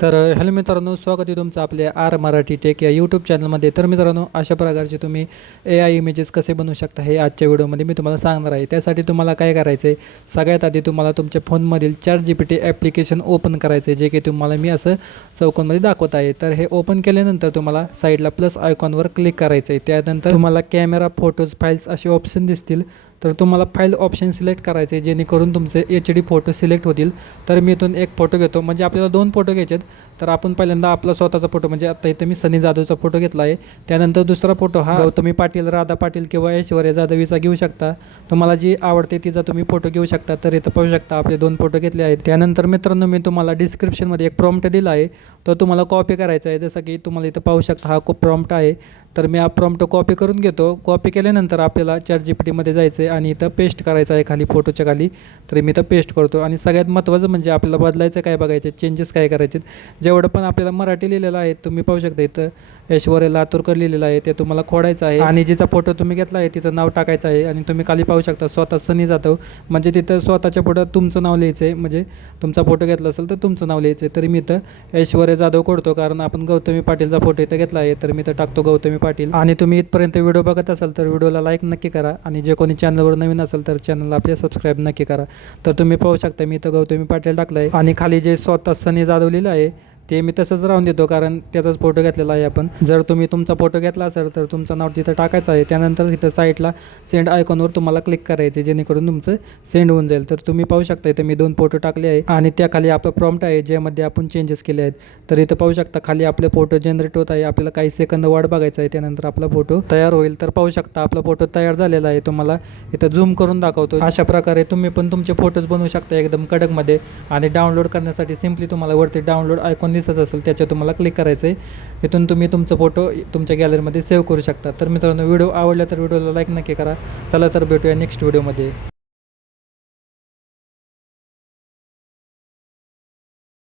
तर हॅलो मित्रांनो, स्वागत आहे तुमचं आपल्या आर मराठी टेक या यूट्यूब चॅनलमध्ये. तर मित्रांनो, अशा प्रकारचे तुम्ही AI इमेजेस कसे बनवू शकता हे आजच्या व्हिडिओमध्ये मी तुम्हाला सांगणार आहे. त्यासाठी तुम्हाला काय करायचं आहे, सगळ्यात आधी तुम्हाला तुमच्या फोनमधील ChatGPT ॲप्लिकेशन ओपन करायचं आहे, जे की तुम्हाला मी असं चौकोनमध्ये दाखवत आहे. तर हे ओपन केल्यानंतर तुम्हाला साईडला प्लस आयकॉनवर क्लिक करायचं आहे. त्यानंतर तुम्हाला कॅमेरा, फोटोज, फाईल्स असे ऑप्शन दिसतील. तर तुम्हाला फाईल ऑप्शन सिलेक्ट करायचे आहे, जेणेकरून तुमचे HD फोटो सिलेक्ट होतील. तर मी इथून एक फोटो घेतो, म्हणजे आपल्याला 2 फोटो घ्यायचे आहेत. तर आपण पहिल्यांदा आपला स्वतःचा फोटो, म्हणजे आता इथं मी सनी जाधवचा फोटो घेतला आहे. त्यानंतर दुसरा फोटो हा गौतमी पाटील, राधा पाटील किंवा ऐश्वर्या जाधव हिचा घेऊ शकता. तुम्हाला जी आवडते तिचा तुम्ही फोटो घेऊ शकता. तर इथं पाहू शकता आपले 2 फोटो घेतले आहेत. त्यानंतर मित्रांनो, मी तुम्हाला डिस्क्रिप्शनमध्ये एक प्रॉम्प्ट दिला आहे, तो तुम्हाला कॉपी करायचा आहे. जसं की तुम्हाला इथं पाहू शकता हा खूप प्रॉम्प्ट आहे. तर मी हा प्रॉम्प्ट कॉपी करून घेतो. कॉपी केल्यानंतर आपल्याला ChatGPTमध्ये जायचं आहे आणि इथं पेस्ट करायचं आहे खाली, फोटोच्या खाली. तर मी इथं पेस्ट करतो. आणि सगळ्यात महत्त्वाचं म्हणजे आपल्याला बदलायचं काय बघायचे, चेंजेस काय करायचे. जेवढं पण आपल्याला मराठी लिहिलेलं आहे तुम्ही पाहू शकता, इथं ऐश्वर्या लातूरकर लिहिलेलं आहे, ते तुम्हाला खोडायचं आहे. आणि जिचा फोटो तुम्ही घेतला आहे तिचं नाव टाकायचं आहे. आणि तुम्ही खाली पाहू शकता स्वतः सनी जाधव, म्हणजे तिथं स्वतःच्या फोटो तुमचं नाव लिहायचं आहे. म्हणजे तुमचा फोटो घेतला असेल तर तुमचं नाव लिहायचं आहे. तरी मी इथं ऐश्वर्या जाधव खोडतो, कारण आपण गौतमी पाटीलचा फोटो इथं घेतला आहे. तर मी इथं टाकतो गौतमी पाटील. आणि तुम्ही इथपर्यंत व्हिडिओ बघत असाल तर व्हिडिओला लाईक नक्की करा. आणि जे कोणी चॅनलवर नवीन असेल तर चॅनलला आपल्या सबस्क्राईब नक्की करा. तर तुम्ही पाहू शकता मी इथं गौतमी पाटील टाकलं आहे. आणि खाली जे स्वतः सनी जाधव लिहिलं आहे ते मी तसंच राहून देतो, कारण त्याचाच फोटो घेतलेला आहे आपण. जर तुम्ही तुमचा फोटो घेतला असेल तर तुमचं नाव तिथं टाकायचं आहे. त्यानंतर तिथं साईडला सेंड आयकॉनवर तुम्हाला क्लिक करायचे, जेणेकरून तुमचं सेंड होऊन जाईल. तर तुम्ही पाहू शकता इथं मी 2 फोटो टाकले आहे. आणि त्याखाली आपलं प्रॉम्प्ट आहे, ज्यामध्ये आपण चेंजेस केले आहेत. तर इथं पाहू शकता खाली आपले फोटो जनरेट होत आहे. आपल्याला काही सेकंद वाट बघायचं आहे, त्यानंतर आपला फोटो तयार होईल. तर पाहू शकता आपला फोटो तयार झालेला आहे. तुम्हाला इथं झूम करून दाखवतो. अशा प्रकारे तुम्ही पण तुमचे फोटोज बनवू शकता एकदम कडकमध्ये. आणि डाउनलोड करण्यासाठी सिम्पली तुम्हाला वरती डाउनलोड आयकॉन दिसत असेल त्याच्यावर तुम्हाला क्लिक करायचं आहे. इथून तुम्ही तुमचा फोटो तुमच्या गॅलरीमध्ये सेव्ह करू शकता. तर मित्रांनो, व्हिडिओ आवडला तर व्हिडिओला लाईक नक्की करा. चला तर भेटूया नेक्स्ट व्हिडिओमध्ये.